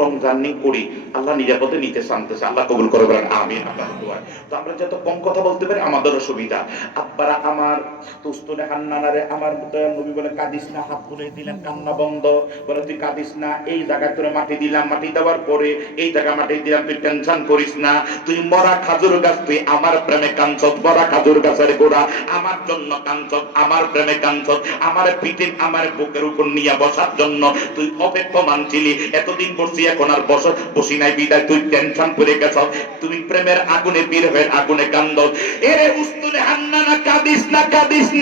রমজান করি, আল্লাহ নিরাপদে নিতে শান্তেছে আল্লাহ কবুল করে বলেন আমি আল্লাহ তো আমরা যত কম কথা বলতে পারি, আমাদেরও সুবিধা। আব্বারা আমার তুস্তুনে হান্নানারে আমার নবী বলে, কাঁদিস না, হাত তুলে কান্না বন্ধ। বলে, তুই কাঁদিস না, এই জায়গায় তোরে মাটি দিলাম, মাটি দেওয়ার পরে এই জায়গা মাটি দিলাম, তুই টেনশন করিস না। তুই মরা খাজুর গাছ, তুই আমার প্রেমে মরা খাজুর গাছের গোড়া। আমার জন্য আমার প্রেমে আমার পিঠে, আমার বুকের উপর নিয়ে বসার জন্য তুই অপেক্ষমান ছিলি। এতদিন বসছি এখন আর বস, বসি নাই, বিদায়। তুই টেনশন করে গেছ, তুমি প্রেমের আগুনে বীর হয়ে আগুনে কান্দ। এরে উস্তুনে হান্না না কাঁদিস না কাঁদিস না।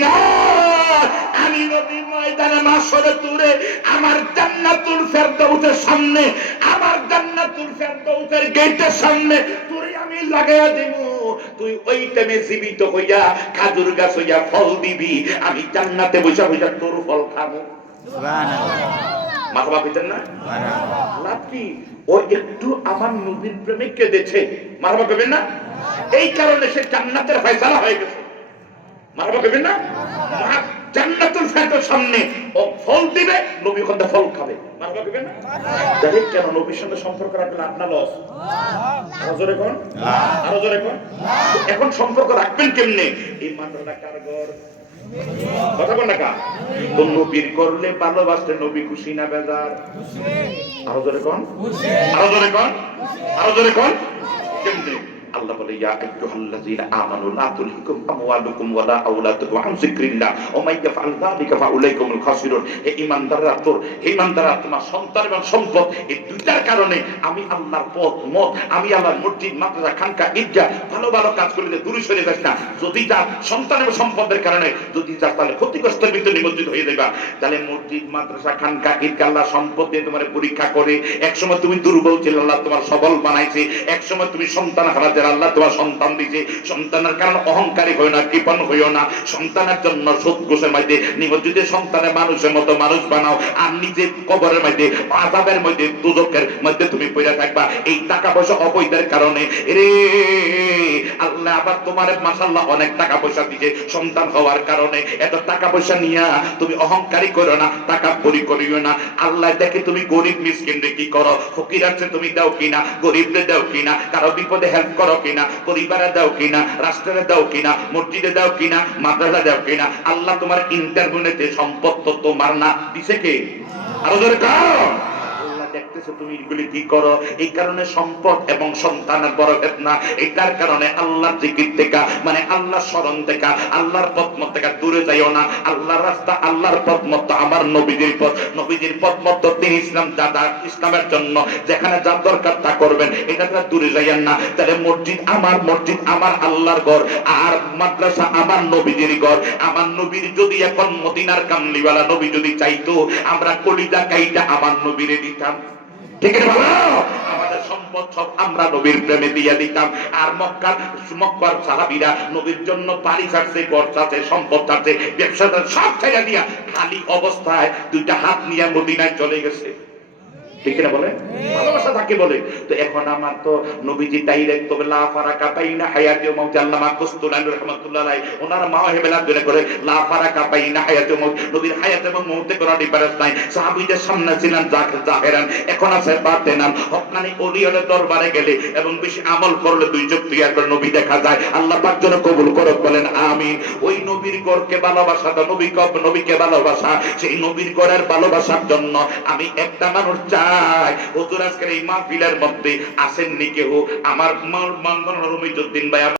আমি নদী ময়দানে মাসরে তুলে আমার জান্নাতুল সামনে আমার জান্নাতুল গেটের সামনে তুই আমি লাগাইয়া দেব। তুই ওই টাইমে জীবিত হইয়া খাজুর গাছ হইয়া ফল দিবি। আমি জান্নাতে বসে বসে তোর ফল খাব। মাথা না? লাভ কি? ও একটু আমার নবীর প্রেমে কেঁদেছে মারবা কবেন না? এই কারণে সে জান্নাতের ফয়সালা হয়ে গেছে। মারবা কবেন না? মা- জান্নাতুল ফেরদাউসের সামনে ও ফল দিবে, নবী ওখান ফল খাবে। মারবা কবেন না? দেখেন কেন নবীর সঙ্গে সম্পর্ক রাখলে আপনার লস আরও জোরে কোন? আরও জোরে কোন? এখন সম্পর্ক রাখবেন কেমনে? এই মাত্রাটা কার ঘর? কথা কোন টাকা তো নবীর করলে ভালোবাসতে নবী খুশি না বেজার? আরও জোরে কোন? আরও জোরে কোন? আরও জোরে কোন? কেমনে? আল্লাহ বলে, ইয়া আইয়ুহাল্লাযীনা আমানু, লা তুলহিকুম আমওয়ালুকুম ওয়ালা আওলাদুকুম আন যিকরিল্লাহ। ওয়া যালিকা ফাউলাইকুমুল খাসিরুন। হে ঈমানদাররা, তোর হে ঈমানদাররা, তোমার সন্তান এবং সম্পদ, এই দুইটার কারণে আমি আল্লাহর পথ, মত, আমি মসজিদ, মাদ্রাসা, খানকা ভালো ভালো কাজ করলে দূরে সরে যাস না। যদি সন্তান এবং সম্পদের কারণে, যদি যা, তাহলে ক্ষতিগ্রস্তের ভিতরে নিমজ্জিত হয়ে যাবা তাহলে মসজিদ, মাদ্রাসা, খানকা, ঈদগাহ আল্লাহ সম্পদ দিয়ে তোমার পরীক্ষা করে। একসময় তুমি দুর্বল ছিল, আল্লাহ তোমার সবল বানাইছে। একসময় তুমি সন্তান হারাতে আল্লাহ তোমার সন্তান দিছে সন্তানের কারণে অহংকারী হইও না, কৃপণ হইও না। সন্তানের জন্য সুদ ঘোষের মধ্যে, নিমজ্জিত সন্তানের মানুষের মতো মানুষ বানাও আর নিজে কবরের মধ্যে আজাবের মধ্যে, দুজকের মধ্যে তুমি পড়ে থাকবা। এই টাকা পয়সা অবৈধের কারণে। রে আল্লাহ আবার তোমার মাসাল্লাহ অনেক টাকা পয়সা দিছে সন্তান হওয়ার কারণে। এত টাকা পয়সা নিয়া তুমি অহংকারী করো না, টাকা পরি করিও না। আল্লাহ দেখে তুমি গরিব মিসকিনরে কি করো? ফকির আছে, তুমি দাও কিনা? গরিবদের দাও কিনা? কারও বিপদে হেল্প করো কিনা, পরিবারে দাও কিনা, রাষ্ট্রে দাও কিনা, মসজিদে দাও কিনা, মাদ্রাসা দাও কিনা, আল্লাহ তোমার ইন্টারভিউতে সম্পদ তো তোমার না, দিছে কে? আরও জোরে কাও তুমি এগুলি কি করো? এই কারণে সম্পদ এবং সন্তানের বড় ফেতনা। এটার কারণে আল্লাহর জিকির থেকে মানে আল্লাহর স্মরণ থেকে, আল্লাহর পথমত থেকে দূরে যাইও না। আল্লাহর রাস্তা, আল্লাহর পথমত আমার নবীজির পথ। নবীজির পথমত দিন ইসলাম দাদা ইসলামের জন্য, যেখানে যা দরকার তা করবেন, এটা থেকে দূরে যাইয়েন না। তাহলে মসজিদ আমার মসজিদ আমার আল্লাহর ঘর, আর মাদ্রাসা আমার নবীজির ঘর। আমার নবীর যদি এখন মদিনার কামলিওয়ালা নবী যদি চাইতো, আমরা কলিজা কাইটা আমার নবীরে দিতাম। ঠিক আছে সম্পদ সব আমরা নবীর প্রেমে দিয়ে দিতাম। আর সাহাবিরা নবীর জন্য সম্পদ খালি অবস্থায় দুইটা হাত নিয়ে মদিনায় চলে গেছে। ঠিক না বলে? ভালোবাসা তাকে বলে। তো এখন আমার তো নবীজি ডাইরেক্ট তবে লা ফারাকা বাইনা হায়াতি ও মাউত আল্লামা কুস্তুলানি রাহমাতুল্লাহ আলাইহি ওনার মা হেবেলা করে লা ফারাকা বাইনা হায়াতি ও মাউত নবীর হায়াত এবং মউতে কোনো ডিফারেন্স নাই। সাহাবীদের সামনে ছিলেন জাহির জাহেরান এখন আছে বাতেনান। দরবারে গেলে এবং বেশি আমল করলে দুই চোখ ক্লিয়ার করে নবী দেখা যায়। আল্লাহ পাক যেন কবুল করুক বলেন আমিন। ওই নবীর গড়কে ভালোবাসা তো নবী কব নবীকে ভালোবাসা। সেই নবীর গড়ের ভালোবাসার জন্য আমি একটা মানুষ চাই। হুজুর আজকের এই মাহফিলের মধ্যে আসেননি কেউ আমার মান রমিজুদ্দিন ভাই